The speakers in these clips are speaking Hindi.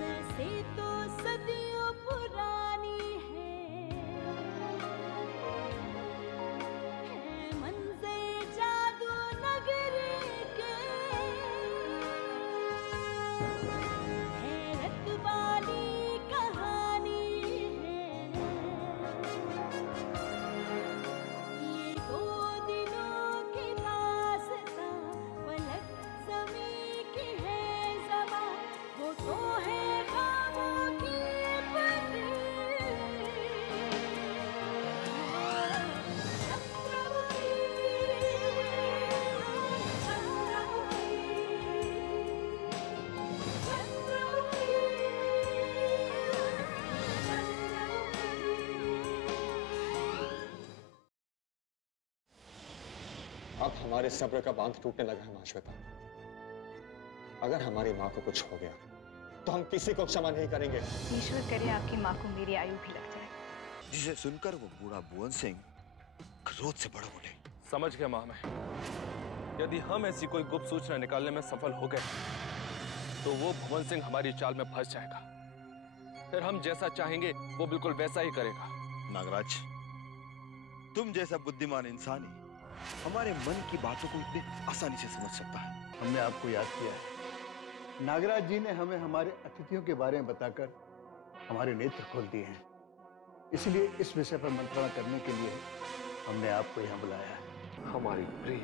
वैसे तो सदियों पुरानी है मंजर जादू नगरी के, हैरत वाली कहानी है ये। दो दिनों की दास्तां फलक ज़मीं की है ज़बां, वो तो है ख्वाबों की परी। अब हमारे सब्र का बांध टूटने लगा है मां श्वेता। अगर हमारी मां को कुछ हो गया तो हम किसी को क्षमा नहीं करेंगे। ईश्वर करे आपकी माँ को मेरी आयु भी लग जाए। जिसे सुनकर वो बूढ़ा भुवन सिंह क्रोध से बढ़ उठे। समझ गया मां मैं। यदि हम ऐसी कोई गुप्त सूचना निकालने में सफल हो गए तो वो भुवन सिंह हमारी चाल में फंस जाएगा। फिर हम जैसा चाहेंगे वो बिल्कुल वैसा ही करेगा। नागराज, तुम जैसा बुद्धिमान इंसान ही हमारे मन की बातों को इतने आसानी से समझ सकता है। हमने आपको याद किया है। नागराज जी ने हमें हमारे अतिथियों के बारे में बताकर हमारे नेत्र खोल दिए हैं, इसलिए इस विषय पर मंत्रणा करने के लिए हमने आपको यहाँ बुलाया है। हमारी प्रिय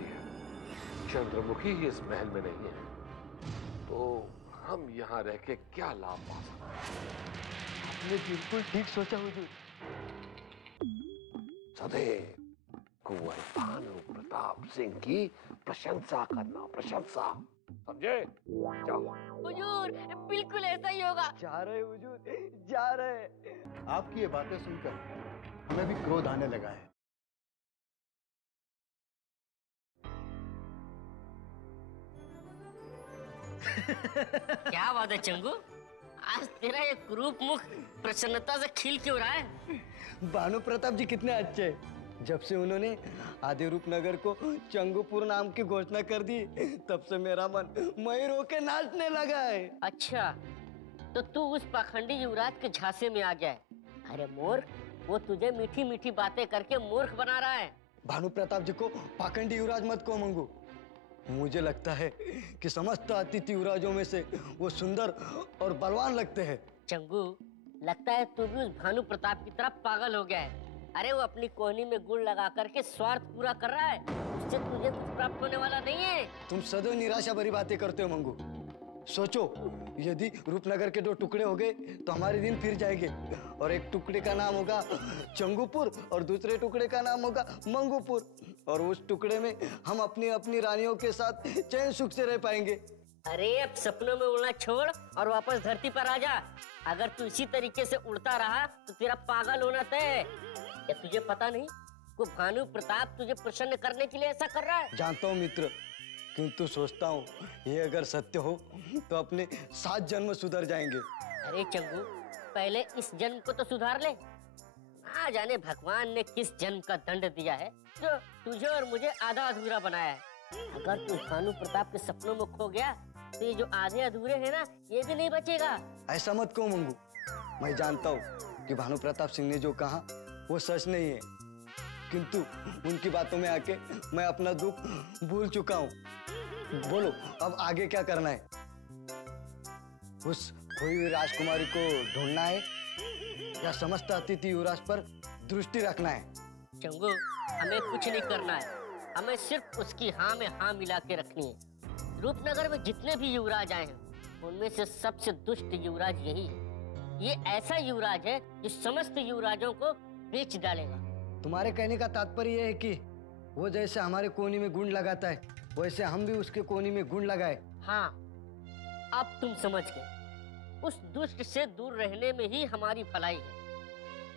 चंद्रमुखी ही इस महल में नहीं है तो हम यहाँ रह के क्या लाभ पा सकते हैं? आपने बिल्कुल ठीक सोचा हुजूर। सदैव कुंवर भानु प्रताप सिंह की प्रशंसा करना, प्रशंसा, समझे? जाओ। हुजूर बिल्कुल ऐसा ही होगा। जा रहे हुजूर, जा रहे। आपकी ये बातें सुनकर हमें भी क्रोध आने लगा है। क्या बात है चंगू, आज तेरा ये क्रूप मुख प्रसन्नता से खिल क्यों रहा है? भानु प्रताप जी कितने अच्छे हैं। जब से उन्होंने आधे रूपनगर को चंगूपुर नाम की घोषणा कर दी तब से मेरा मन मयूर होके नाचने लगा है। अच्छा, तो तू उस पाखंडी युवराज के झांसे में आ गया है। अरे मूर्ख, वो तुझे मीठी मीठी बातें करके मूर्ख बना रहा है। भानु प्रताप जी को पाखंडी युवराज मत को मंगू। मुझे लगता है कि समस्त अतिथि युवराजों में से वो सुंदर और बलवान लगते हैं। चंगू, लगता है तू भी उस भानु प्रताप की तरफ पागल हो गया है। अरे वो अपनी कोहनी में गुड़ लगा करके स्वार्थ पूरा कर रहा है, उससे तुझे कुछ प्राप्त होने वाला नहीं है। तुम सदैव निराशा भरी बातें करते हो मंगू। सोचो, यदि रूपनगर के 2 टुकड़े हो गए तो हमारे दिन फिर जाएंगे और एक टुकड़े का नाम होगा चंगूपुर और दूसरे टुकड़े का नाम होगा मंगूपुर, और उस टुकड़े में हम अपनी अपनी रानियों के साथ चैन सुख से रह पाएंगे। अरे अब सपनों में उड़ना छोड़ और वापस धरती पर आ जा। अगर तू इसी तरीके से उड़ता रहा तो तेरा पागल होना तय है। क्या तुझे पता नहीं वो भानु प्रताप तुझे प्रसन्न करने के लिए ऐसा कर रहा है? जानता हूँ मित्र, किंतु सोचता हूँ ये अगर सत्य हो तो अपने 7 जन्म सुधर जाएंगे। अरे चंगू, पहले इस जन्म को तो सुधार ले। ना जाने भगवान ने किस जन्म का दंड दिया है जो तुझे और मुझे आधा अधूरा बनाया है। अगर तू भानु प्रताप के सपनों में खो गया तो ये जो आधे अधूरे हैं ना, ये भी नहीं बचेगा। ऐसा मत कहो मंगू। मैं जानता हूँ कि भानु प्रताप सिंह ने जो कहा वो सच नहीं है, किंतु उनकी बातों में आके मैं अपना दुख भूल चुका हूँ। बोलो अब आगे क्या करना है? उस खोई हुई राजकुमारी को ढूंढना है या समस्त अतिथि युवराज पर दृष्टि रखना है? चंगू, हमें कुछ नहीं करना है, हमें सिर्फ उसकी हाँ में हाँ मिला के रखनी है। रूपनगर में जितने भी युवराज आए हैं उनमें से सबसे दुष्ट युवराज यही है। ये ऐसा युवराज है जो समस्त युवराजों को बेच डालेगा। तुम्हारे कहने का तात्पर्य यह है कि वो जैसे हमारे कोनी में गुण लगाता है वैसे हम भी उसके कोनी में गुण लगाए। हाँ, अब तुम समझ गए। उस दुष्ट से दूर रहने में ही हमारी भलाई है।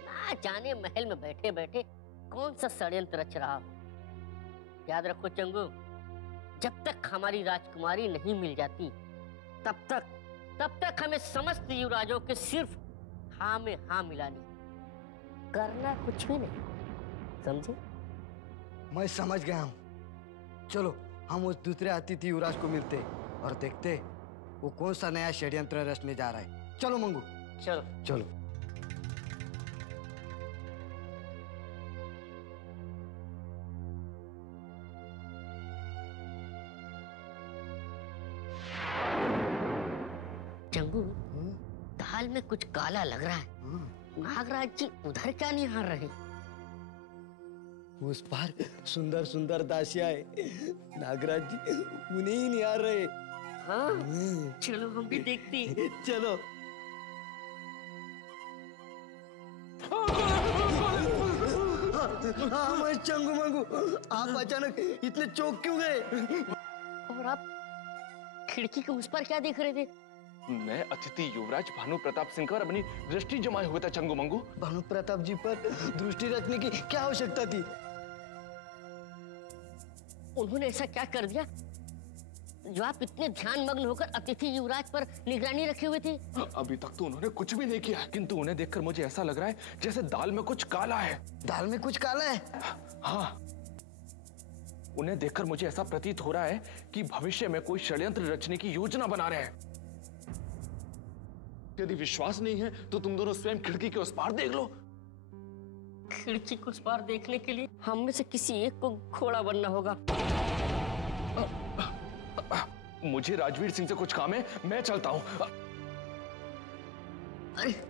ना जाने महल में बैठे बैठे कौन सा षड्यंत्र रच रहा हो। याद रखो चंगू, जब तक हमारी राजकुमारी नहीं मिल जाती तब तक हमें समस्त युवराजों के सिर्फ हाँ में हाँ मिलानी, करना कुछ भी नहीं। समझे? मैं समझ गया हूँ। चलो हम उस दूसरे अतिथि युवराज को मिलते और देखते वो कौन सा नया षड्यंत्र रचने जा रहा है। चलो मंगू, चलो चलो। चंगू, दाल में कुछ काला लग रहा है। नागराज जी उधर क्या निहार रहे? उस पार सुंदर सुंदर दासियां है, नागराज जी उन्हें ही निहार रहे। हाँ, चलो हम भी देखते हैं। चलो। हाँ मैं चंगू मंगू, आप अचानक इतने चौंक क्यों गए? और आप खिड़की के उस पर क्या देख रहे थे? मैं अतिथि युवराज भानु प्रताप सिंह पर अपनी दृष्टि जमाए हुए था चंगू मंगू। भानु प्रताप जी पर दृष्टि रखने की क्या आवश्यकता थी? उन्होंने ऐसा क्या कर दिया जो आप इतने ध्यानमग्न होकर अतिथि युवराज पर निगरानी रखे हुए थे? अभी तक तो उन्होंने कुछ भी नहीं किया, किंतु उन्हें देखकर मुझे ऐसा लग रहा है जैसे दाल में कुछ काला है। दाल में कुछ काला है? हाँ, उन्हें देखकर मुझे ऐसा प्रतीत हो रहा है कि भविष्य में कोई षड्यंत्र रचने की योजना बना रहे हैं। यदि विश्वास नहीं है तो तुम दोनों स्वयं खिड़की के उस पार देख लो। खिड़की के उस पार देखने के लिए हम में से किसी एक को घोड़ा बनना होगा। मुझे राजवीर सिंह से कुछ काम है, मैं चलता हूं। अरे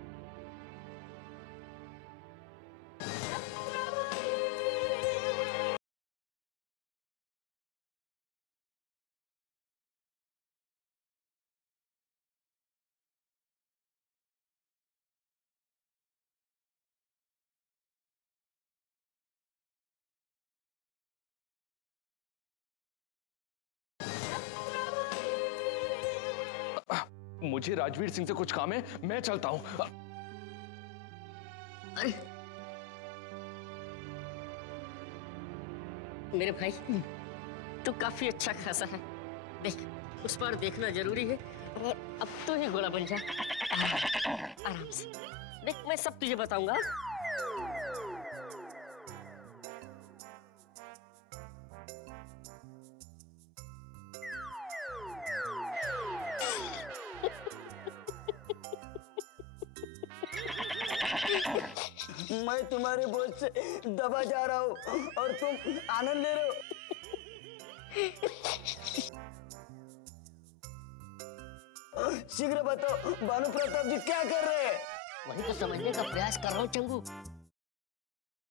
मुझे राजवीर सिंह से कुछ काम है, मैं चलता हूं। अरे मेरे भाई, तू काफी अच्छा खासा है। देख, उस पर देखना जरूरी है और अब तो ही घोड़ा बन जा। आराम से देख, मैं सब तुझे बताऊंगा। मैं तुम्हारे बोझ से दबा जा रहा हूँ और तुम आनंद ले रहे हो। शीघ्र बताओ, भानु प्रताप जी क्या कर रहे हैं? वही तो समझने का प्रयास कर रहा हूँ चंगू।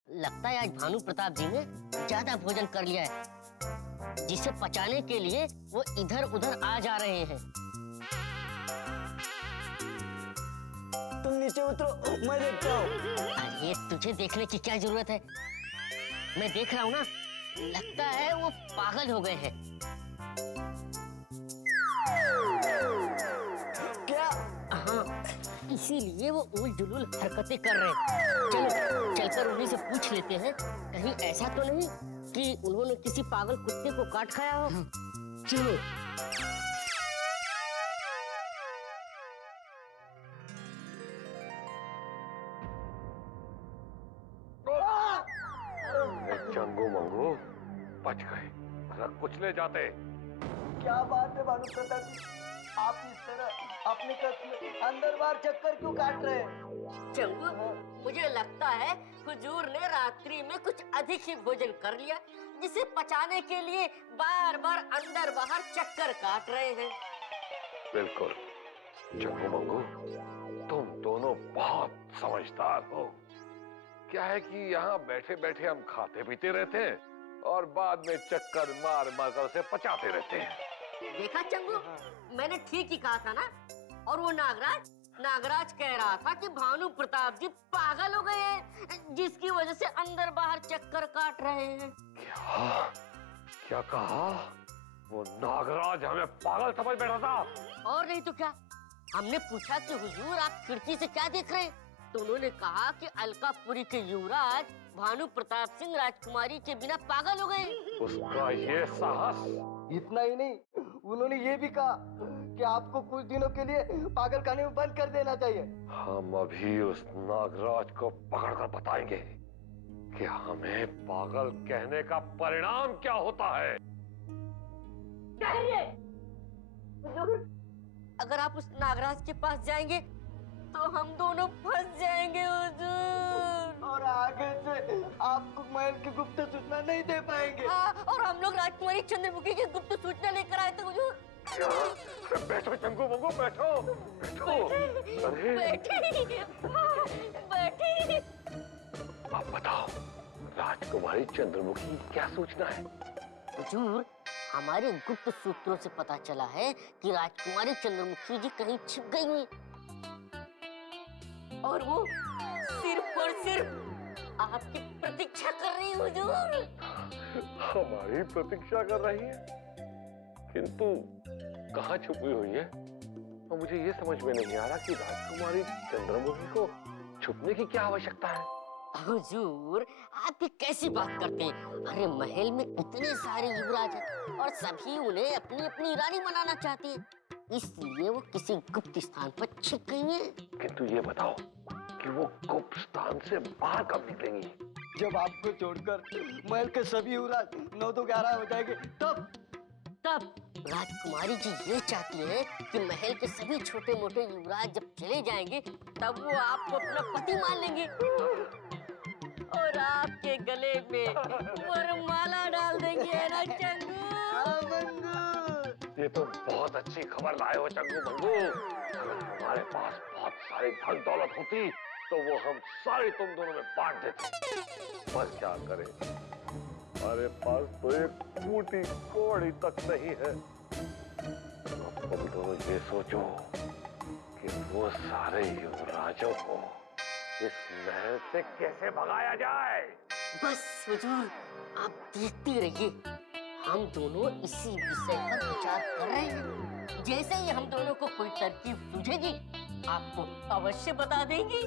लगता है आज भानु प्रताप जी ने ज्यादा भोजन कर लिया है, जिसे पचाने के लिए वो इधर उधर आ जा रहे हैं। तुम नीचे उतरो, मैं देखता हूँ। अरे तुझे देखने की क्या जरूरत है, मैं देख रहा हूँ ना। लगता है वो पागल हो गए हैं। क्या? हाँ, इसीलिए वो उल जुलूल हरकतें कर रहे हैं। चलो चलकर उन्हीं से पूछ लेते हैं, कहीं ऐसा तो नहीं कि उन्होंने किसी पागल कुत्ते को काट खाया हो। चलो। चंगू मंगू बच गए, कुचले जाते। क्या बात है भानु प्रताप जी, आप इस तरह अपने कक्ष में अंदर बाहर चक्कर क्यों काट रहे हैं? चंगू, मुझे लगता है हुजूर ने रात्रि में कुछ अधिक ही भोजन कर लिया, जिसे पचाने के लिए बार बार अंदर बाहर चक्कर काट रहे हैं। बिल्कुल चंगू मंगू, तुम दोनों बहुत समझदार हो। क्या है कि यहाँ बैठे बैठे हम खाते पीते रहते हैं और बाद में चक्कर मार मार कर उसे पचाते रहते हैं। देखा चंगू, मैंने ठीक ही कहा था ना। और वो नागराज कह रहा था कि भानु प्रताप जी पागल हो गए हैं, जिसकी वजह से अंदर बाहर चक्कर काट रहे हैं। क्या कहा? वो नागराज हमें पागल समझ बैठा था। और नहीं तो क्या। हमने पूछा कि हुजूर आप खिड़की से क्या देख रहे हैं, तो उन्होंने कहा कि अलकापुरी के युवराज भानु प्रताप सिंह राजकुमारी के बिना पागल हो गए। उसका ये साहस! इतना ही नहीं, उन्होंने ये भी कहा कि आपको कुछ दिनों के लिए पागल खाने में बंद कर देना चाहिए। हम अभी उस नागराज को पकड़कर बताएंगे कि हमें पागल कहने का परिणाम क्या होता है। हुजूर, अगर आप उस नागराज के पास जाएंगे तो हम दोनों फंस जाएंगे हुजूर। और आगे से आपको महल की गुप्त सूचना नहीं दे पाएंगे। हाँ, और हम लोग राजकुमारी चंद्रमुखी की गुप्त सूचना लेकर आए थे हुजूर। बैठो चंगू मंगू, बैठो बैठो। अरे बैठी। अब बताओ राजकुमारी चंद्रमुखी की क्या सूचना है? हुजूर, हमारे गुप्त सूत्रों से पता चला है कि राजकुमारी चंद्रमुखी जी कहीं छिप गई हुई और वो सिर्फ और सिर्फ आपकी प्रतीक्षा कर रही है हुजूर। हमारी प्रतीक्षा कर रही है, किंतु कहाँ छुपी हुई है? और मुझे ये समझ में नहीं आ रहा कि राजकुमारी चंद्रमुखी को छुपने की क्या आवश्यकता है। हुजूर, आप ये कैसी बात करते हैं? अरे महल में कितने सारे युवराज हैं और सभी उन्हें अपनी अपनी रानी बनाना चाहते हैं, इसलिए वो किसी गुप्त स्थान पर छिप गई हैं। किंतु ये बताओ कि वो गुप्त स्थान से बाहर कब निकलेंगी? जब आपको छोड़कर महल के सभी युवराज 9 तो 11 हो जाएंगे तब राजकुमारी जी ये चाहती हैं कि महल के सभी छोटे मोटे युवराज जब चले जाएंगे तब वो आपको अपना पति मान लेंगे और आपके गले में वरमाला डाल देंगे, है ना चंगू? ये तो बहुत अच्छी खबर लाए हो चंगू मंगू। अगर हमारे पास बहुत सारी धन दौलत होती तो वो हम सारी तुम दोनों में बांट देते। पर क्या करें, हमारे पास तो एक फूटी कौड़ी तक नहीं है। अब तुम दोनों ये सोचो कि वो सारे युवराजों को इस महल से कैसे भगाया जाए। बस हुजूर, आप देखते रहिए, हम दोनों इसी विषय पर विचार कर रहे हैं। जैसे ही हम दोनों को कोई तरकीब सूझेगी आपको अवश्य बता देंगे।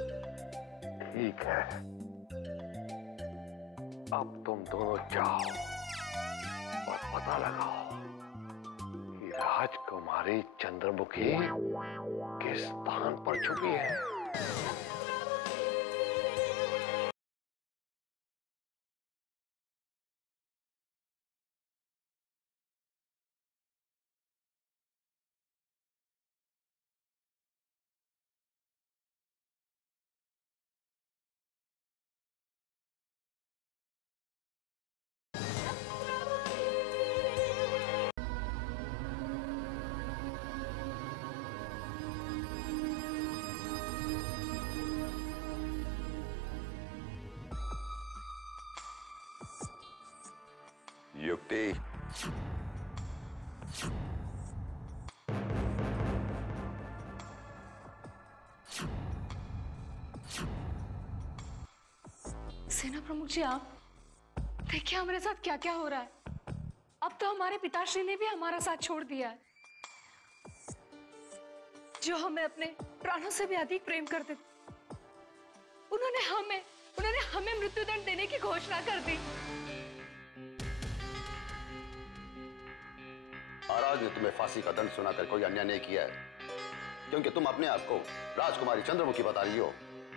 ठीक है, अब तुम दोनों जाओ और पता लगाओ कि राजकुमारी चंद्रमुखी किस स्थान पर छुपी है। युक्ति सेना प्रमुख जी, आप देखिए हमारे साथ क्या क्या हो रहा है। अब तो हमारे पिताश्री ने भी हमारा साथ छोड़ दिया है, जो हमें अपने प्राणों से भी अधिक प्रेम करते थे। उन्होंने हमें मृत्युदंड देने की घोषणा कर दी। महाराज ने तुम्हें फांसी का दंड सुनाकर कोई अन्याय नहीं किया है, क्योंकि तुम अपने आप को राजकुमारी चंद्रमुखी बता रही हो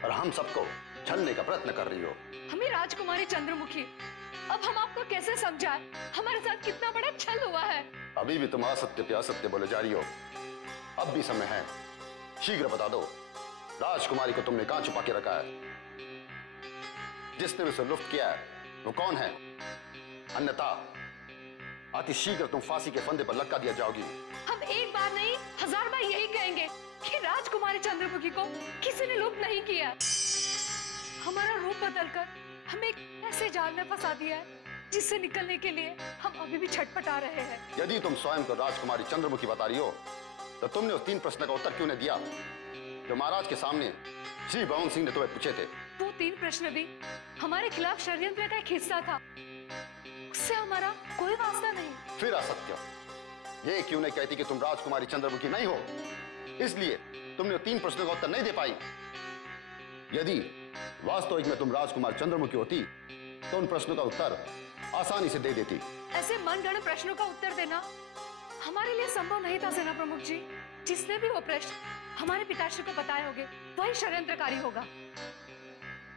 और हम सबको छलने का प्रयत्न कर रही हो। हमें राजकुमारी चंद्रमुखी, अब हम आपको कैसे समझाएं? हमारे साथ कितना बड़ा छल हुआ है। अभी भी तुम असत्य पे असत्य बोले जा रही हो। अब भी समय है, शीघ्र बता दो, राजकुमारी को तुमने कहां छुपा के रखा है? जिसने उसे लुफ्त किया है वो कौन है? अन्यथा अति शीघ्र तुम फांसी के फंदे पर लटका दिया जाओगी। हम एक बार नहीं 1000 बार यही कहेंगे कि राजकुमारी चंद्रमुखी को किसी ने लुप्त नहीं किया। हमारा रूप बदलकर हमें एक ऐसे जाल में फंसा दिया है जिससे निकलने के लिए हम अभी भी छटपटा रहे हैं। यदि तुम स्वयं को राजकुमारी चंद्रमुखी बता री हो तो तुमने उस 3 प्रश्न का उत्तर क्यों नहीं दिया जो महाराज के सामने श्री भवन सिंह ने तुम्हें पूछे थे? वो 3 प्रश्न भी हमारे खिलाफ षड्यंत्र का एक हिस्सा था, उससे हमारा कोई वास्ता नहीं। फिर असत्य, ये क्यों नहीं कहती कि तुम राजकुमारी चंद्रमुखी नहीं हो, इसलिए तुमने 3 प्रश्नों का उत्तर नहीं दे पाई। यदि वास्तविक में तुम राजकुमार चंद्रमुखी होती तो उन प्रश्नों का उत्तर आसानी से दे देती। ऐसे मनगढ़ंत प्रश्नों का उत्तर देना हमारे लिए संभव नहीं था सेना प्रमुख जी। जिसने भी वो प्रश्न हमारे पिताश्री को बताए होंगे वही षड्यंत्रकारी होगा।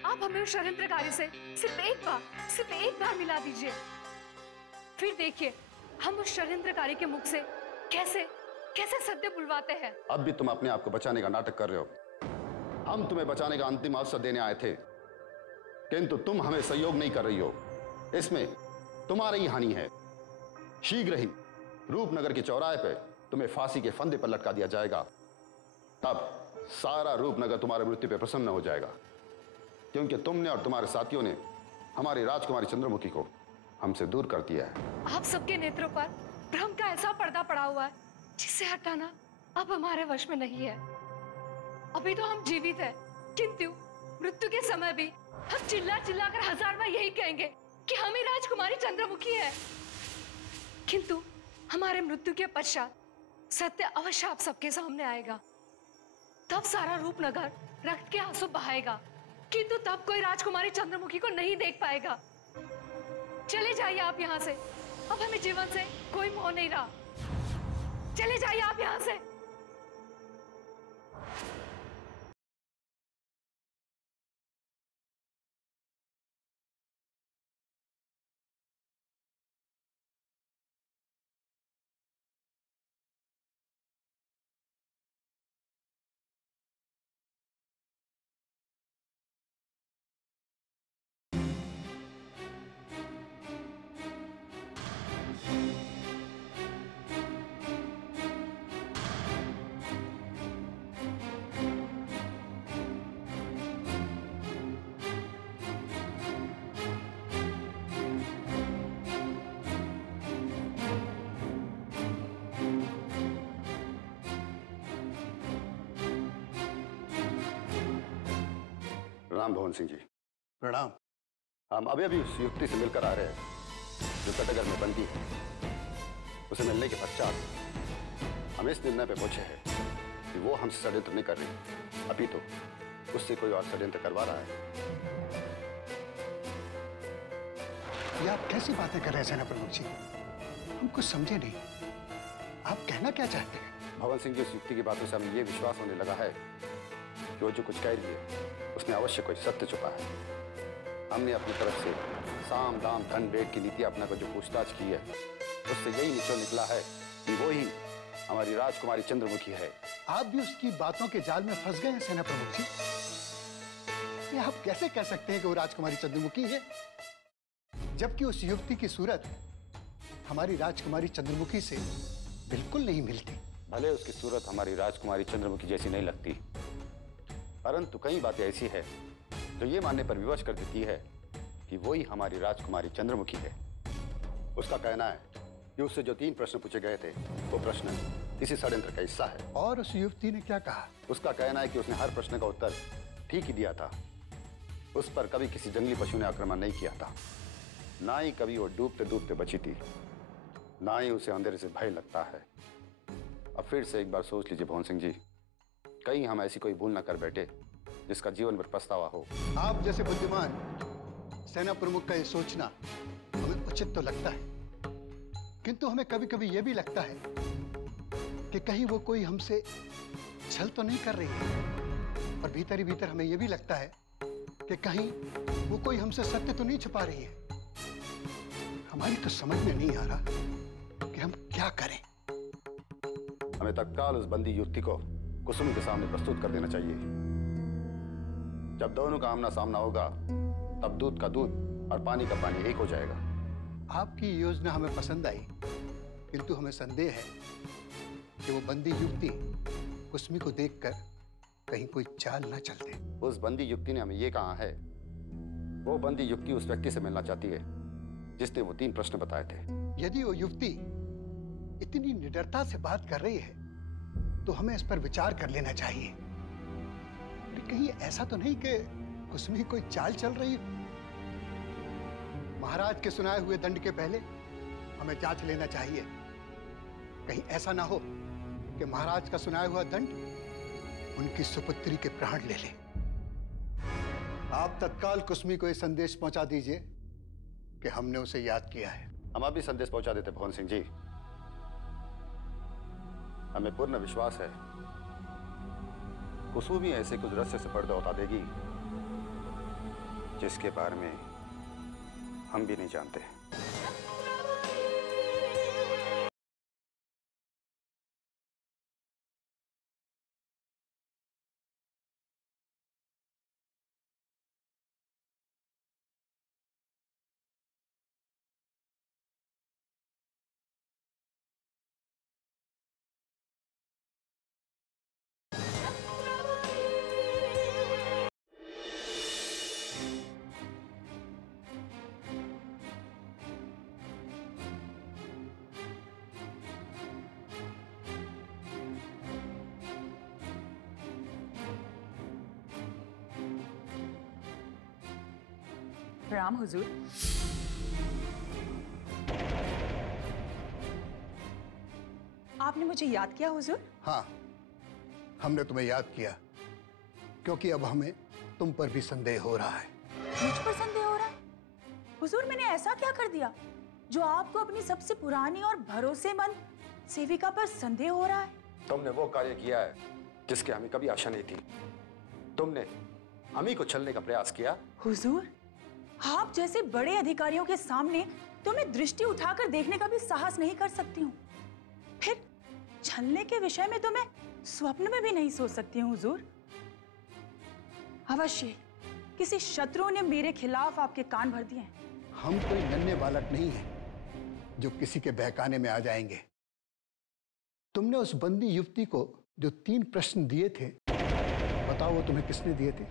आप हमें उस षड्यंत्रकारी से सिर्फ एक बार मिला दीजिए, फिर देखिए हम उस षड्यंत्रकारी के मुख से कैसे कैसे सत्य बुलवाते हैं? अब भी तुम अपने आप को बचाने का नाटक कर रहे हो। हम तुम्हें बचाने का अंतिम अवसर देने आए थे, किंतु तुम हमें सहयोग नहीं कर रही हो। इसमें तुम्हारी ही हानि है। शीघ्र ही रूपनगर के चौराहे पे तुम्हें फांसी के फंदे पर लटका दिया जाएगा। तब सारा रूपनगर तुम्हारे मृत्यु पे प्रसन्न हो जाएगा, क्योंकि तुमने और तुम्हारे साथियों ने हमारी राजकुमारी चंद्रमुखी को हमसे दूर कर दिया है। आप सबके नेत्रों पर भ्रम का ऐसा पर्दा पड़ा हुआ है जिसे हटाना अब हमारे वश में नहीं है। अभी तो हम जीवित हैं, किंतु मृत्यु के समय भी हम चिल्ला चिल्ला कर 1000 बार यही कहेंगे कि हम ही राजकुमारी चंद्रमुखी है। किंतु हमारे मृत्यु के पश्चात सत्य अवश्य आप सबके सामने आएगा। तब सारा रूपनगर रक्त के आंसू बहाएगा, किंतु तब कोई राजकुमारी चंद्रमुखी को नहीं देख पाएगा। चले जाइए आप यहाँ से, अब हमें जीवन से कोई मोह नहीं रहा। चले जाइए आप यहाँ से। प्रणाम भवन सिंह जी। प्रणाम। हम अभी अभी उस युक्ति से मिलकर आ रहे हैं जो कटघर में बंदी है। उसे मिलने के पश्चात हम इस निर्णय पे पहुंचे हैं कि वो हमसे षड्यंत्र नहीं कर रही, अभी तो उससे कोई और षड्यंत्र करवा रहा है। ये आप कैसी बातें कर रहे हैं सेना प्रमुख जी? हम कुछ समझे नहीं। आप कहना क्या चाहते हैं? भवन सिंह जी, उस युक्ति की बातों से हमें ये विश्वास होने लगा है कि वो जो कुछ कह रही है उसमें अवश्य कोई सत्य छुपा है। हमने अपनी तरफ से साम दाम धन भेंट की नीति अपना को जो पूछताछ की है, उससे यही निचोड़ निकला है कि वो ही हमारी राजकुमारी चंद्रमुखी है। आप भी उसकी बातों के जाल में फंस गए हैं सेना प्रमुख जी। ये आप कैसे कह सकते हैं कि वो राजकुमारी चंद्रमुखी है, जबकि उस युवती की सूरत हमारी राजकुमारी चंद्रमुखी से बिल्कुल नहीं मिलती। भले उसकी सूरत हमारी राजकुमारी चंद्रमुखी जैसी नहीं लगती, परंतु कई बातें ऐसी है जो ये मानने पर विवश कर देती है कि वही हमारी राजकुमारी चंद्रमुखी है। उसका कहना है कि उससे जो 3 प्रश्न पूछे गए थे वो प्रश्न इसी षड्यंत्र का हिस्सा है। और उस युवती ने क्या कहा? उसका कहना है कि उसने हर प्रश्न का उत्तर ठीक ही दिया था। उस पर कभी किसी जंगली पशु ने आक्रमण नहीं किया था, ना ही कभी वो डूबते डूबते बची थी, ना ही उसे अंधेरे से भय लगता है। अब फिर से एक बार सोच लीजिए भवन सिंह जी, कहीं हम ऐसी कोई भूल ना कर बैठे जिसका जीवन भर पछतावा हो। आप जैसे बुद्धिमान सेना प्रमुख का ये सोचना हमें उचित तो लगता है, किंतु हमें कभी कभी ये भी लगता है कि कहीं वो कोई हमसे छल तो नहीं कर रही है, और भीतर ही भीतर हमें ये भी लगता है कि कहीं वो कोई हमसे सत्य तो नहीं छुपा रही है। हमारी तो समझ में नहीं आ रहा कि हम क्या करें। हमें तत्काल उस बंदी युवती को कुसुम के सामने प्रस्तुत कर देना चाहिए। जब दोनों का आमना सामना होगा तब दूध का दूध और पानी का पानी एक हो जाएगा। आपकी योजना हमें पसंद आई, किंतु हमें संदेह है कि वो बंदी युवती कुसुमी को देखकर कहीं कोई चाल ना चल दे। उस बंदी युवती ने हमें ये कहा है, वो बंदी युवती उस व्यक्ति से मिलना चाहती है जिसने वो 3 प्रश्न बताए थे। यदि वो युवती इतनी निडरता से बात कर रही है तो हमें इस पर विचार कर लेना चाहिए। कहीं ऐसा तो नहीं कि कुसुमी कोई चाल चल रही हो? महाराज के सुनाए हुए दंड के पहले हमें जांच लेना चाहिए। कहीं ऐसा ना हो कि महाराज का सुनाया हुआ दंड उनकी सुपुत्री के प्राण ले ले। आप तत्काल कुसुमी को यह संदेश पहुंचा दीजिए कि हमने उसे याद किया है। हम अभी संदेश पहुंचा देते भवन सिंह जी। हमें पूर्ण विश्वास है कुसुमी ऐसे कुछ रहस्य से पर्दा उठा देगी जिसके बारे में हम भी नहीं जानते। प्रणाम हुजूर। आपने मुझे याद किया हुजूर? हाँ, हमने तुम्हें याद किया क्योंकि अब हमें तुम पर भी संदेह हो रहा है। मुझ पर संदेह हो रहा है? हुजूर, मैंने ऐसा क्या कर दिया जो आपको अपनी सबसे पुरानी और भरोसेमंद सेविका पर संदेह हो रहा है? तुमने वो कार्य किया है जिसकी हमें कभी आशा नहीं थी। तुमने हमी को छलने का प्रयास किया। हुजूर, आप जैसे बड़े अधिकारियों के सामने तो मैं दृष्टि उठाकर देखने का भी साहस नहीं कर सकती हूँ। फिर छलने के विषय में तो मैं स्वप्न में भी नहीं सोच सकती हूँ हुजूर। अवश्य किसी शत्रु ने मेरे खिलाफ आपके कान भर दिए हैं। हम कोई नन्हे बालक नहीं है जो किसी के बहकाने में आ जाएंगे। तुमने उस बंदी युवती को जो 3 प्रश्न दिए थे, बताओ वो तुम्हें किसने दिए थे?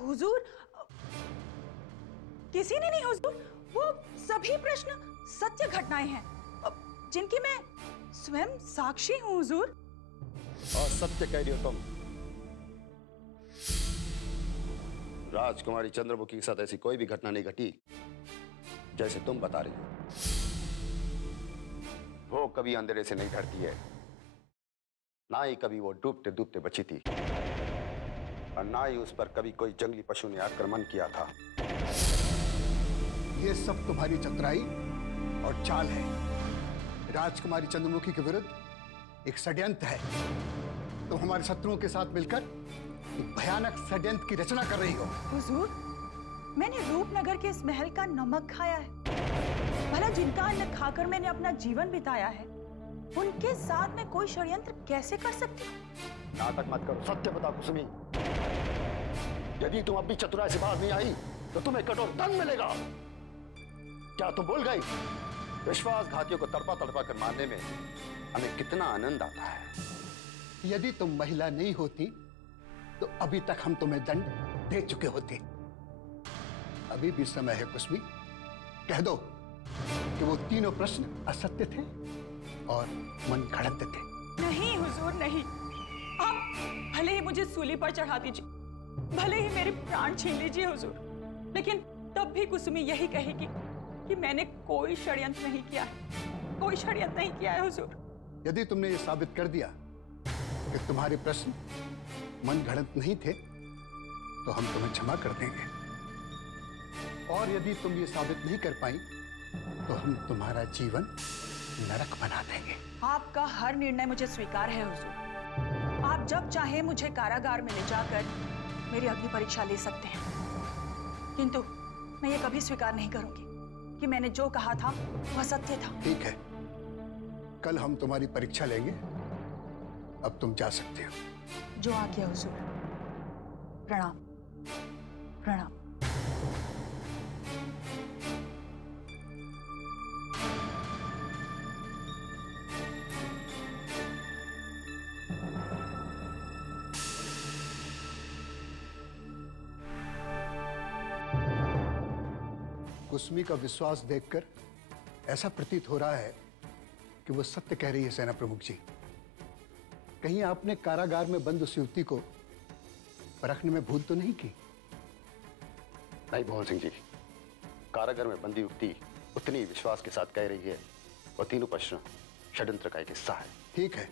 हुजूर, किसी ने नहीं हुजूर। वो सभी प्रश्न सत्य घटनाएं हैं जिनकी मैं स्वयं साक्षी हूं हुजूर। और सत्य कह रही हो तुम? राजकुमारी चंद्रमुखी के साथ ऐसी कोई भी घटना नहीं घटी जैसे तुम बता रही हो। वो कभी अंधेरे से नहीं डरती है, ना ही कभी वो डूबते डूबते बची थी, और ना ही उस पर कभी कोई जंगली पशु ने आक्रमण किया था। ये सब तुम्हारी चतुराई और चाल है। राजकुमारी चंद्रमुखी के विरुद्ध एक षड्यंत्र है। तुम हमारे शत्रुओं के साथ मिलकर एक भयानक षड्यंत्र की रचना कर रही हो। हुजूर, मैंने रूपनगर के इस महल का नमक खाया है। भला जिनका अन्न खाकर मैंने अपना जीवन बिताया है, उनके साथ मैं कोई षड्यंत्र कैसे कर सकती हूँ? नाटक मत करो, सत्य बताओ कुसुमी। यदि तुम अब भी चतुराई से बाहर नहीं आई तो तुम्हें कठोर दंड मिलेगा। क्या तुम भूल गई विश्वासघातियों को तड़पा तड़पा कर मारने में हमें कितना आनंद आता है? यदि तुम महिला नहीं होती तो अभी तक हम तुम्हें दंड दे चुके होते। अभी भी समय है कुसमी, कह दो कि वो 3 प्रश्न असत्य थे और मन घड़ंत थे। नहीं हुजूर, नहीं। आप भले ही मुझे सूली पर चढ़ा दीजिए, भले ही मेरे प्राण छीन लीजिए हुजूर, लेकिन तब भी कुसुमी यही कहेगी कि मैंने कोई षड्यंत्र नहीं किया है, कोई षड्यंत्र नहीं किया है हुजूर। यदि तुमने ये साबित कर दिया कि तुम्हारे प्रश्न मन घड़ंत नहीं थे तो हम तुम्हें क्षमा कर देंगे, और यदि तुम ये साबित नहीं कर पाई तो हम तुम्हारा जीवन नरक बना देंगे। आपका हर निर्णय मुझे स्वीकार है हुजूर। आप जब चाहे मुझे कारागार में ले जाकर मेरी अग्नि परीक्षा ले सकते हैं, किंतु मैं ये कभी स्वीकार नहीं करूंगी कि मैंने जो कहा था वह सत्य था। ठीक है, कल हम तुम्हारी परीक्षा लेंगे। अब तुम जा सकते हो। जो आज्ञा हुजूर। प्रणाम। प्रणाम। कुसमी का विश्वास देखकर ऐसा प्रतीत हो रहा है कि वो सत्य कह रही है। सेना प्रमुख जी, कहीं आपने कारागार में बंद उस युवती को परखने में भूल तो नहीं की? नहीं मोहन सिंह जी, कारागार में बंदी युवती उतनी विश्वास के साथ कह रही है और 3 प्रश्न षड्यंत्र का एक हिस्सा है। ठीक है,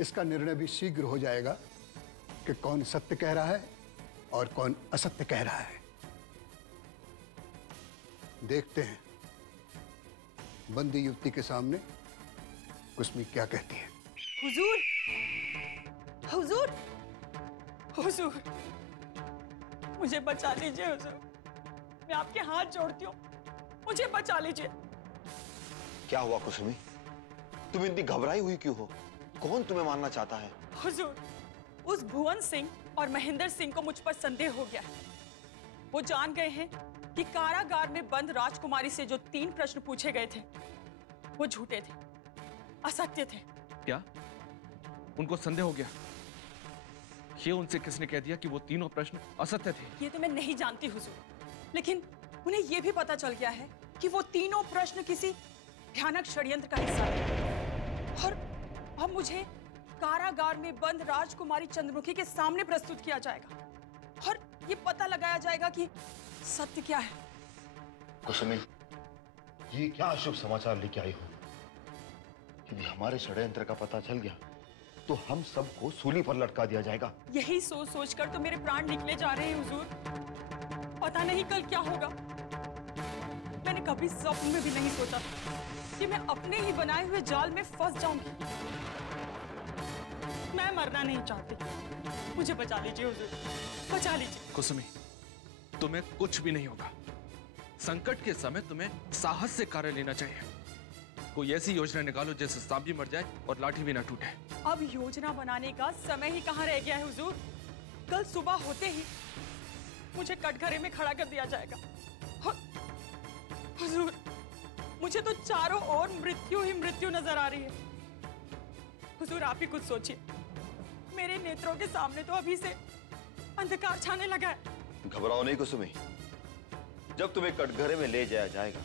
इसका निर्णय भी शीघ्र हो जाएगा कि कौन सत्य कह रहा है और कौन असत्य कह रहा है। देखते हैं बंदी युवती के सामने कुसमी क्या कहती है। हुजूर, हुजूर, हुजूर, मुझे बचा लीजिए हुजूर। मैं आपके हाथ जोड़ती हूँ, मुझे बचा लीजिए। क्या हुआ कुसुमी? तुम इतनी घबराई हुई क्यों हो? कौन तुम्हें मारना चाहता है? हुजूर, उस भुवन सिंह और महेंद्र सिंह को मुझ पर संदेह हो गया है। वो जान गए हैं कि कारागार में बंद राजकुमारी से जो 3 प्रश्न पूछे गए थे वो झूठे थे, असत्य थे। क्या उनको संदेह हो गया? ये उनसे किसने कह दिया कि वो 3 प्रश्न असत्य थे? ये तो मैं नहीं जानती हुजूर, लेकिन उन्हें ये भी पता चल गया है कि वो 3 प्रश्न किसी भयानक षड्यंत्र का हिस्सा है, और अब मुझे कारागार में बंद राजकुमारी चंद्रमुखी के सामने प्रस्तुत किया जाएगा और ये पता लगाया जाएगा कि सत्य क्या है कुसुमी, ये क्या अशुभ समाचार लेके आई हो? यदि हमारे षड्यंत्र का पता चल गया तो हम सबको सूली पर लटका दिया जाएगा। यही सोच सोचकर तो मेरे प्राण निकले जा रहे हैं हुजूर। पता नहीं कल क्या होगा। मैंने कभी स्वप्न में भी नहीं सोचा कि मैं अपने ही बनाए हुए जाल में फंस जाऊंगी। मैं मरना नहीं चाहती, मुझे बचा लीजिए हुजूर, बचा लीजिए। कुसुमी, तुम्हें कुछ भी नहीं होगा। संकट के समय तुम्हें साहस से कार्य लेना चाहिए। कोई ऐसी योजना निकालो जैसे सांप भी मर जाए और लाठी भी ना टूटे। अब योजना बनाने का समय ही कहाँ रह गया है हुजूर। कल सुबह होते ही मुझे कटघरे में खड़ा कर दिया जाएगा। हुजूर, मुझे तो चारों ओर मृत्यु ही मृत्यु नजर आ रही है। हुजूर, आप ही कुछ सोचिए। मेरे नेत्रों के सामने तो अभी से अंधकार छाने लगा है। घबराओ नहीं कुसुमी, जब तुम्हें कटघरे में ले जाया जाएगा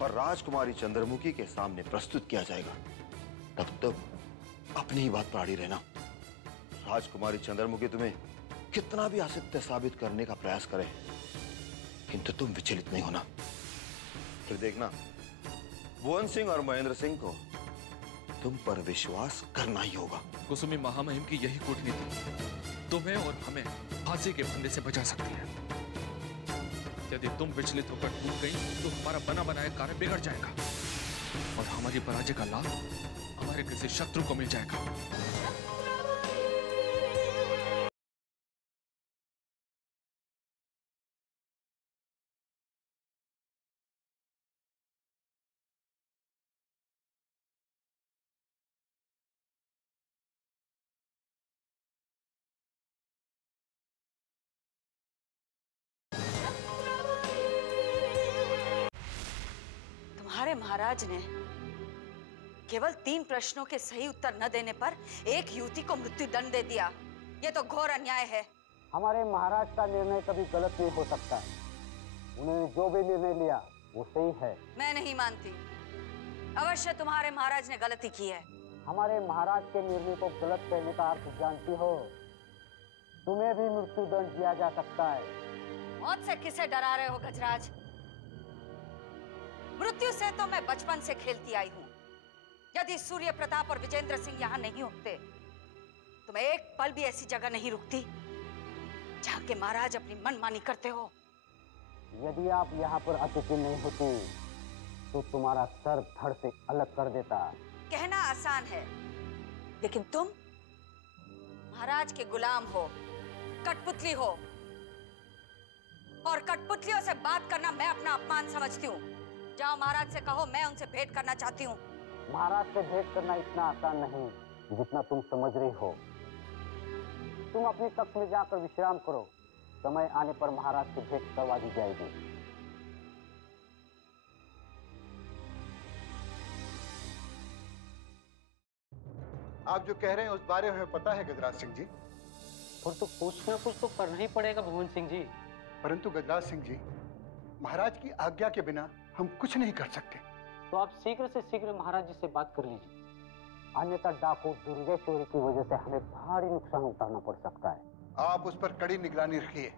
और राजकुमारी चंद्रमुखी के सामने प्रस्तुत किया जाएगा, तब तक अपनी ही बात पर अड़ी रहना। राजकुमारी चंद्रमुखी तुम्हें कितना भी असत्य साबित करने का प्रयास करे, किंतु तुम विचलित नहीं होना। फिर देखना, भुवन सिंह और महेंद्र सिंह को तुम पर विश्वास करना ही होगा। कुसुमी, महामहिम की यही कूटनीति तुम्हें और हमें फांसी के फंदे से बचा सकती है। यदि तुम विचलित होकर टूट गई तो हमारा बना बनाया कार्य बिगड़ जाएगा और हमारी पराजय का लाभ हमारे किसी शत्रु को मिल जाएगा। तुम्हारे महाराज ने केवल 3 प्रश्नों के सही उत्तर न देने पर एक युवती को मृत्यु दंड दे दिया। ये तो घोर अन्याय है। हमारे महाराज का निर्णय कभी गलत नहीं हो सकता। उन्होंने जो भी निर्णय लिया वो सही है। मैं नहीं मानती। अवश्य तुम्हारे महाराज ने गलती की है। हमारे महाराज के निर्णय को गलत कहने का अर्थ जानती हो? तुम्हें भी मृत्यु दंड दिया जा सकता है। मौत से किसे डरा रहे हो गजराज? मृत्यु से तो मैं बचपन से खेलती आई हूँ। यदि सूर्य प्रताप और विजेंद्र सिंह यहाँ नहीं होते तो मैं एक पल भी ऐसी जगह नहीं रुकती जहाँ के महाराज अपनी मनमानी करते हो। यदि आप यहाँ पर अतिथि नहीं होती तो तुम्हारा सर धड़ से अलग कर देता। कहना आसान है, लेकिन तुम महाराज के गुलाम हो, कठपुतली हो, और कठपुतलियों से बात करना मैं अपना अपमान समझती हूँ। जाओ महाराज से कहो मैं उनसे भेंट करना चाहती हूँ। महाराज से भेंट करना इतना आसान नहीं जितना तुम समझ रही हो। तुम अपने कक्ष में जाकर विश्राम करो। समय आने पर महाराज से भेंट करवा दी जाएगी। आप जो कह रहे हैं उस बारे में पता है गजराज सिंह जी? और तो कुछ ना कुछ तो करना ही पड़ेगा भुवन सिंह जी। परंतु गजराज सिंह जी, महाराज की आज्ञा के बिना हम कुछ नहीं कर सकते। तो आप शीघ्र से शीघ्र महाराज जी से बात कर लीजिए, अन्यथा डाकू दुर्गेश्वरी की वजह से हमें भारी नुकसान उठाना पड़ सकता है। आप उस पर कड़ी निगरानी रखिए,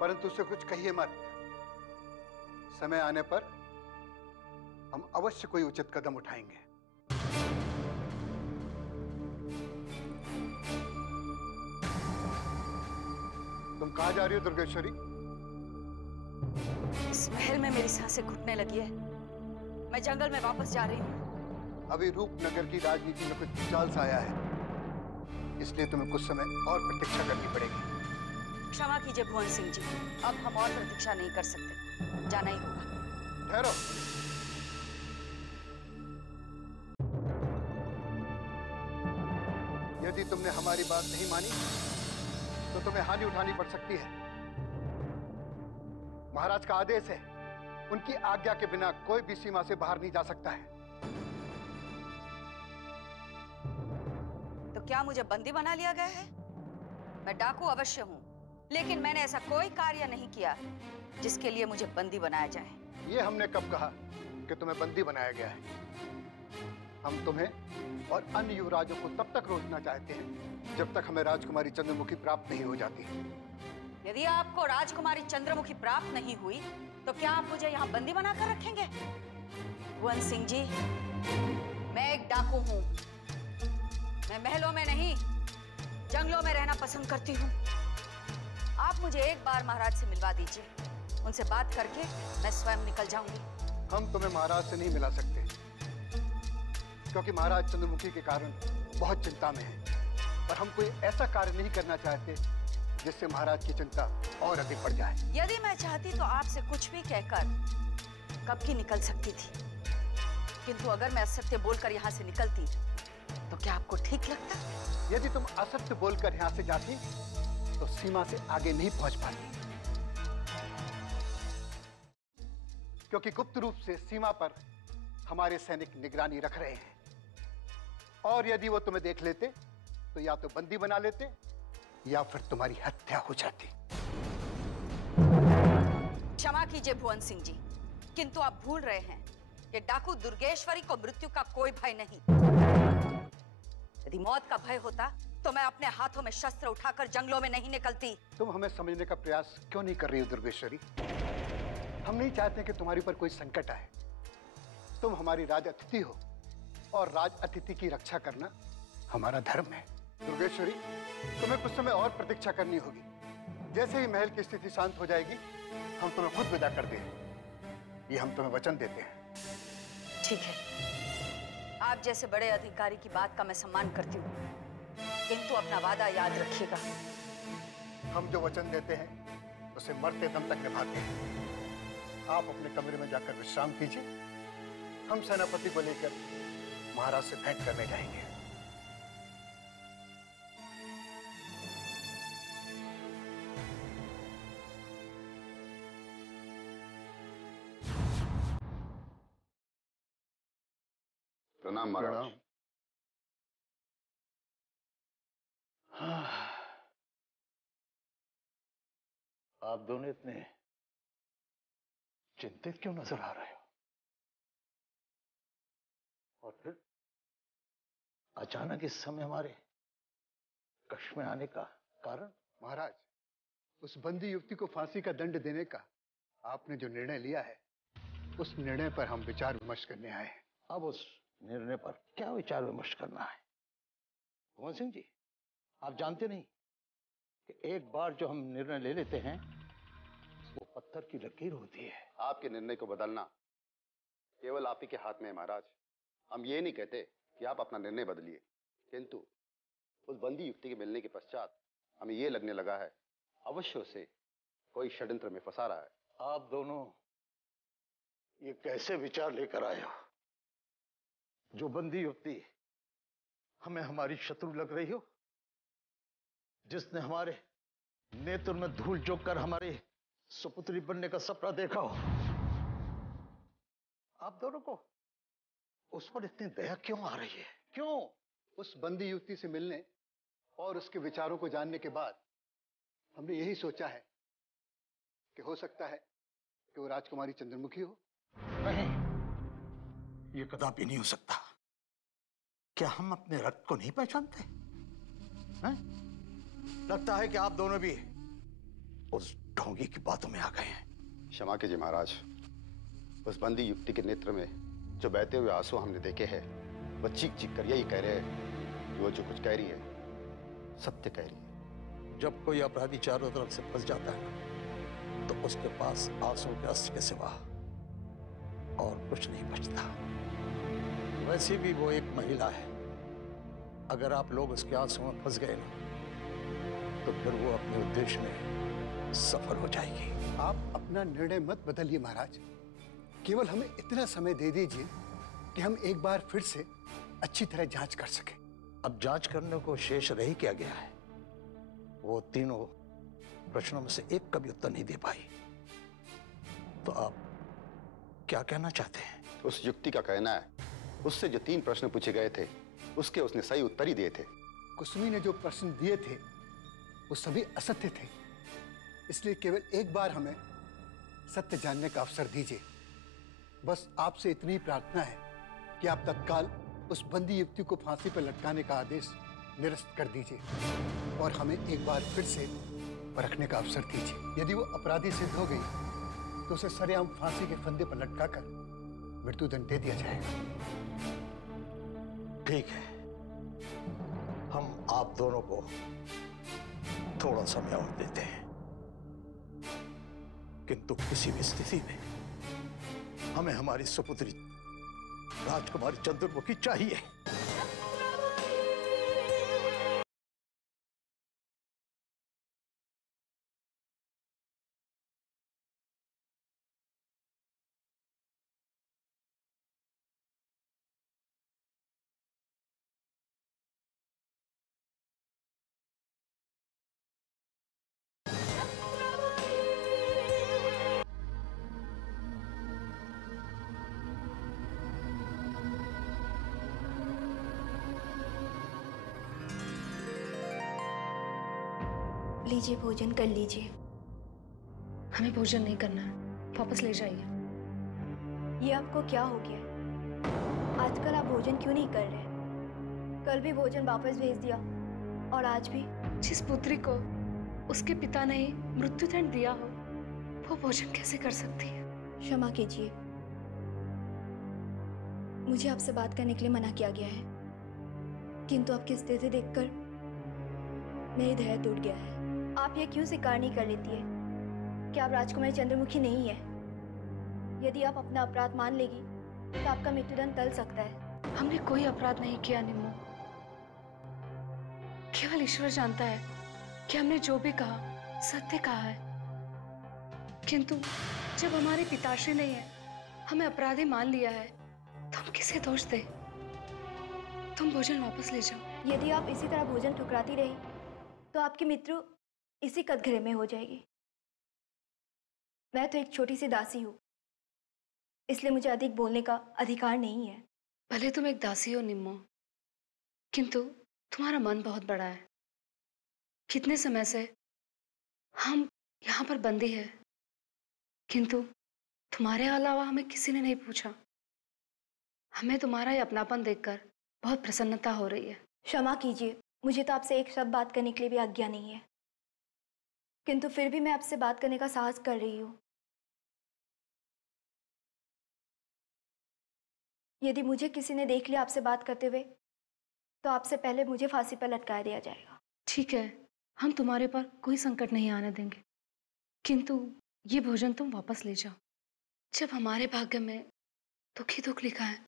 परंतु उसे कुछ कहिए मत। समय आने पर हम अवश्य कोई उचित कदम उठाएंगे। तुम कहाँ जा रही हो दुर्गेश्वरी? इस महल में मेरी सांसें घुटने लगी है। मैं जंगल में वापस जा रही हूँ। अभी रूपनगर की राजनीति में कुछ भूचाल सा आया है, इसलिए तुम्हें कुछ समय और प्रतीक्षा करनी पड़ेगी। क्षमा कीजिए भुवन सिंह जी, अब हम और प्रतीक्षा नहीं कर सकते, जाना ही होगा। ठहरो। यदि तुमने हमारी बात नहीं मानी तो तुम्हें हानि उठानी पड़ सकती है। महाराज का आदेश है, उनकी आज्ञा के बिना कोई भी सीमा से बाहर नहीं जा सकता है। तो क्या मुझे बंदी बना लिया गया है? मैं डाकू अवश्य हूँ, लेकिन मैंने ऐसा कोई कार्य नहीं किया जिसके लिए मुझे बंदी बनाया जाए। ये हमने कब कहा कि तुम्हें बंदी बनाया गया है? हम तुम्हें और अन्य युवराजों को तब तक रोकना चाहते हैं जब तक हमें राजकुमारी चंद्रमुखी प्राप्त नहीं हो जाती। यदि आपको राजकुमारी चंद्रमुखी प्राप्त नहीं हुई तो क्या आप मुझे यहाँ बंदी बनाकर रखेंगे? भुवन सिंह जी, मैं एक डाकू हूँ। मैं महलों में नहीं, जंगलों में रहना पसंद करती हूँ। आप मुझे एक बार महाराज से मिलवा दीजिए। उनसे बात करके मैं स्वयं निकल जाऊंगी। हम तुम्हें महाराज से नहीं मिला सकते, क्योंकि महाराज चंद्रमुखी के कारण बहुत चिंता में हैं। पर हम कोई ऐसा कार्य नहीं करना चाहते जिससे महाराज की चिंता और अधिक बढ़ जाए। यदि मैं चाहती तो आपसे कुछ भी कहकर कब की निकल सकती थी, किंतु अगर मैं असत्य बोलकर यहाँ से निकलती तो क्या आपको ठीक लगता? यदि तुम असत्य बोलकर यहाँ से जाती तो सीमा से आगे नहीं पहुंच पाती, क्योंकि गुप्त रूप से सीमा पर हमारे सैनिक निगरानी रख रहे हैं। और यदि वो तुम्हें देख लेते तो या तो बंदी बना लेते या फिर तुम्हारी हत्या हो जाती। क्षमा कीजिए भुवन सिंह जी, किंतु आप भूल रहे हैं कि डाकू दुर्गेश्वरी को मृत्यु का कोई भय नहीं। यदि मौत का भय होता तो मैं अपने हाथों में शस्त्र उठाकर जंगलों में नहीं निकलती। तुम हमें समझने का प्रयास क्यों नहीं कर रही हो दुर्गेश्वरी? हम नहीं चाहते कि तुम्हारे ऊपर कोई संकट आए। तुम हमारी राज अतिथि हो और राज अतिथि की रक्षा करना हमारा धर्म है। दुर्गेश्वरी, तुम्हें कुछ समय और प्रतीक्षा करनी होगी। जैसे ही महल की स्थिति शांत हो जाएगी, हम तुम्हें खुद विदा कर देंगे। ये हम तुम्हें वचन देते हैं। ठीक है, आप जैसे बड़े अधिकारी की बात का मैं सम्मान करती हूँ, किंतु अपना वादा याद रखिएगा। हम जो वचन देते हैं उसे मरते दम तक निभाते हैं। आप अपने कमरे में जाकर विश्राम कीजिए। हम सेनापति को लेकर महाराज से भेंट करने जाएंगे। प्रणाम महाराज। आप दोनों इतने चिंतित क्यों नजर आ रहे हो? और फिर अचानक इस समय हमारे कक्ष में आने का कारण? महाराज, उस बंदी युवती को फांसी का दंड देने का आपने जो निर्णय लिया है, उस निर्णय पर हम विचार विमर्श करने आए हैं। अब उस निर्णय पर क्या विचार विमर्श करना है? भुवन सिंह जी, आप जानते नहीं कि एक बार जो हम निर्णय ले लेते हैं वो पत्थर की लकीर होती है। आपके निर्णय को बदलना केवल आप ही के हाथ में है महाराज। हम ये नहीं कहते कि आप अपना निर्णय बदलिए, किंतु उस बंदी युवती के मिलने के पश्चात हमें ये लगने लगा है अवश्य उसे कोई षड्यंत्र में फंसा रहा है। आप दोनों ये कैसे विचार लेकर आए हो? जो बंदी युवती हमें हमारी शत्रु लग रही हो, जिसने हमारे नेत्र में धूल झोंक कर हमारे सुपुत्री बनने का सपना देखा हो, आप दोनों को उस पर इतनी दया क्यों आ रही है? क्यों? उस बंदी युवती से मिलने और उसके विचारों को जानने के बाद हमने यही सोचा है कि हो सकता है कि वो राजकुमारी चंद्रमुखी हो। नहीं, ये कदापि नहीं हो सकता। क्या हम अपने रक्त को नहीं पहचानते हैं? लगता है कि आप दोनों भी उस ढोंगी की बातों में आ गए हैं। क्षमा कीजिए महाराज, उस बंदी युवती के नेत्र में जो बहते हुए आंसू हमने देखे हैं, वह चीख चीख कर यही कह रहे हैं कि वो जो कुछ कह रही है सत्य कह रही है। जब कोई अपराधी चारों तरफ से फंस जाता है तो उसके पास आंसू के अस्त्र के सिवा और कुछ नहीं बचता। वैसे भी वो एक महिला है। अगर आप लोग उसके आंसू में फंस गए ना, तो फिर वो अपने उद्देश्य में सफल हो जाएगी। आप अपना निर्णय मत बदलिए महाराज। केवल हमें इतना समय दे दीजिए कि हम एक बार फिर से अच्छी तरह जांच कर सकें। अब जांच करने को शेष रह ही क्या गया है? वो तीनों प्रश्नों में से एक का भी उत्तर नहीं दे पाई। तो आप क्या कहना चाहते हैं? उस युक्ति का कहना है उससे जो 3 प्रश्न पूछे गए थे उसके उसने सही उत्तर ही दिए थे। कुसुमी ने जो प्रश्न दिए थे वो सभी असत्य थे। इसलिए केवल एक बार हमें सत्य जानने का अवसर दीजिए। बस आपसे इतनी प्रार्थना है कि आप तत्काल उस बंदी युवती को फांसी पर लटकाने का आदेश निरस्त कर दीजिए और हमें एक बार फिर से परखने का अवसर दीजिए। यदि वो अपराधी सिद्ध हो गई तो उसे सरेआम फांसी के फंदे पर लटकाकर मृत्युदंड दे दिया जाएगा। ठीक है, हम आप दोनों को थोड़ा समय और देते हैं, किंतु किसी भी स्थिति में हमें हमारी सुपुत्री राजकुमारी चंद्रमुखी चाहिए। लीजिए, भोजन कर लीजिए। हमें भोजन नहीं करना है, वापस ले जाइए। ये आपको क्या हो गया? आजकल आप भोजन क्यों नहीं कर रहे? कल भी भोजन वापस भेज दिया और आज भी। जिस पुत्री को उसके पिता ने मृत्युदंड दिया हो, वो भोजन कैसे कर सकती है? क्षमा कीजिए, मुझे आपसे बात करने के लिए मना किया गया है, किंतु आपकी स्थिति देखकर मेरी धैर्य टूट गया है। आप ये क्यों स्वीकार नहीं कर लेती है कि आप राजकुमारी चंद्रमुखी नहीं है? यदि आप अपना अपराध मान लेगी तो आपका मृत्युदंड टल सकता है। हमने कोई अपराध नहीं किया निम्मो। केवल ईश्वर जानता है कि हमने जो भी कहा सत्य कहा है, किंतु जब हमारे पिताश्री ने हमें अपराधी मान लिया है तो हम किसे दोष दें? तुम भोजन वापस ले जाओ। यदि आप इसी तरह भोजन ठुकराती रही तो आपकी मृत्यु इसी कटघरे में हो जाएगी। मैं तो एक छोटी सी दासी हूँ, इसलिए मुझे अधिक बोलने का अधिकार नहीं है। भले तुम एक दासी हो निम्मो, किंतु तुम्हारा मन बहुत बड़ा है। कितने समय से हम यहाँ पर बंदी है, किंतु तुम्हारे अलावा हमें किसी ने नहीं पूछा। हमें तुम्हारा ये अपनापन देखकर बहुत प्रसन्नता हो रही है। क्षमा कीजिए, मुझे तो आपसे एक शब्द बात करने के लिए भी आज्ञा नहीं है, किंतु फिर भी मैं आपसे बात करने का साहस कर रही हूँ। यदि मुझे किसी ने देख लिया आपसे बात करते हुए तो आपसे पहले मुझे फांसी पर लटका दिया जाएगा। ठीक है, हम तुम्हारे पर कोई संकट नहीं आने देंगे, किंतु ये भोजन तुम वापस ले जाओ। जब हमारे भाग्य में दुख ही दुख लिखा है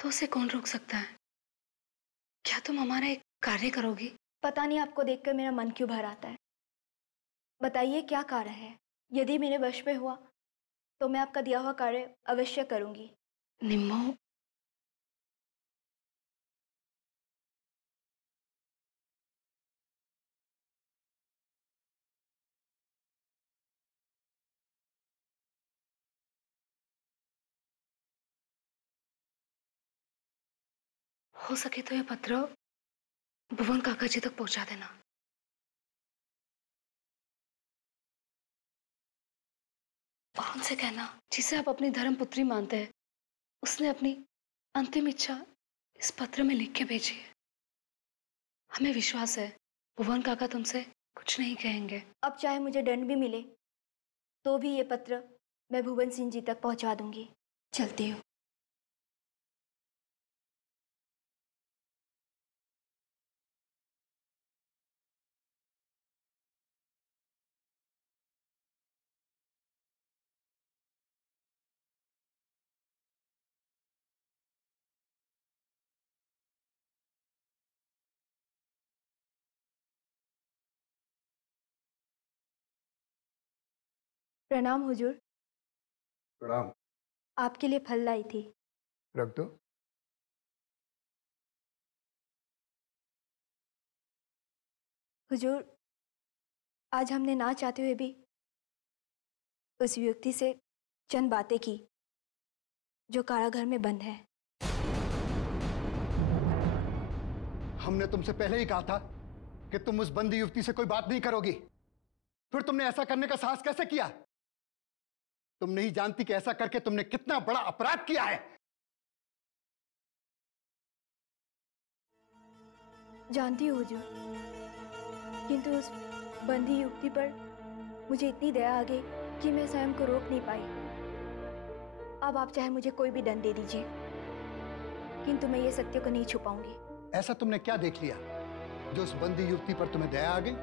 तो उसे कौन रोक सकता है? क्या तुम हमारा एक कार्य करोगी? पता नहीं आपको देखकर मेरा मन क्यों भर आता है। बताइए क्या कार्य है? यदि मेरे वश में हुआ तो मैं आपका दिया हुआ कार्य अवश्य करूंगी। निम्मो, हो सके तो यह पत्र भुवन काका जी तक पहुंचा देना। और उनसे कहना, जिसे आप अपनी धर्म पुत्री मानते हैं, उसने अपनी अंतिम इच्छा इस पत्र में लिख के भेजी है। हमें विश्वास है भुवन काका तुमसे कुछ नहीं कहेंगे। अब चाहे मुझे दंड भी मिले तो भी ये पत्र मैं भुवन सिंह जी तक पहुंचा दूंगी। चलती हूँ। प्रणाम हुजूर। प्रणाम। आपके लिए फल लाई थी। रख दो। हुजूर, आज हमने ना चाहते हुए भी उस व्यक्ति से चंद बातें की जो कारागार में बंद है। हमने तुमसे पहले ही कहा था कि तुम उस बंदी युवती से कोई बात नहीं करोगी, फिर तुमने ऐसा करने का साहस कैसे किया? तुम नहीं जानती कि ऐसा करके तुमने कितना बड़ा अपराध किया है। जानती हूँ हुजूर, किंतु उस बंदी युवती पर मुझे इतनी दया आ गई कि मैं स्वयं को रोक नहीं पाई। अब आप चाहे मुझे कोई भी दंड दे दीजिए, किंतु मैं ये सत्य को नहीं छुपाऊंगी। ऐसा तुमने क्या देख लिया जो उस बंदी युवती पर तुम्हें दया आ गई?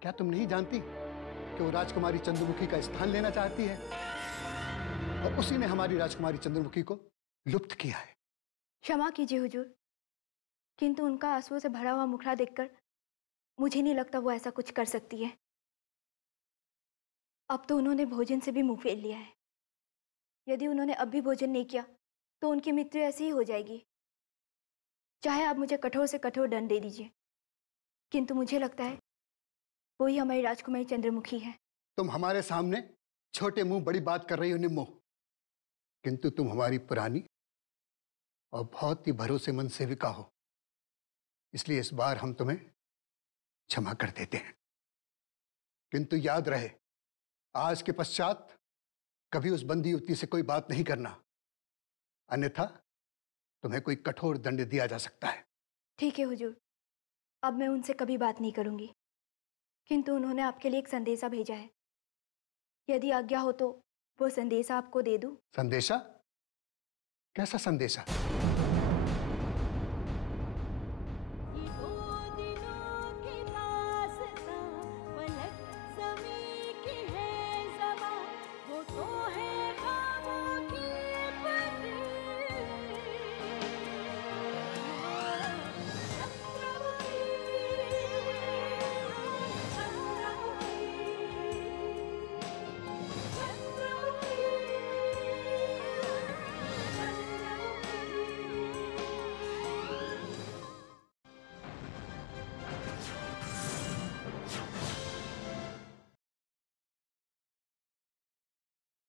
क्या तुम नहीं जानती कि वो राजकुमारी चंद्रमुखी का स्थान लेना चाहती है और उसी ने हमारी राजकुमारी चंद्रमुखी को लुप्त किया है? क्षमा कीजिए हुजूर, किंतु उनका आंसुओं से भरा हुआ मुखड़ा देखकर मुझे नहीं लगता वो ऐसा कुछ कर सकती है। अब तो उन्होंने भोजन से भी मुंह फेर लिया है। यदि उन्होंने अब भी भोजन नहीं किया तो उनकी मृत्यु ऐसी ही हो जाएगी। चाहे आप मुझे कठोर से कठोर दंड दे दीजिए, किंतु मुझे लगता है वो ही हमारी राजकुमारी चंद्रमुखी है। तुम हमारे सामने छोटे मुंह बड़ी बात कर रही हो निम्मो, किंतु तुम हमारी पुरानी और बहुत ही भरोसेमंद सेविका हो, इसलिए इस बार हम तुम्हें क्षमा कर देते हैं। किंतु याद रहे, आज के पश्चात कभी उस बंदी युवती से कोई बात नहीं करना, अन्यथा तुम्हें कोई कठोर दंड दिया जा सकता है। ठीक है हुजूर, अब मैं उनसे कभी बात नहीं करूंगी, किंतु उन्होंने आपके लिए एक संदेशा भेजा है। यदि आज्ञा हो तो वो संदेशा आपको दे दूं। संदेशा? कैसा संदेशा?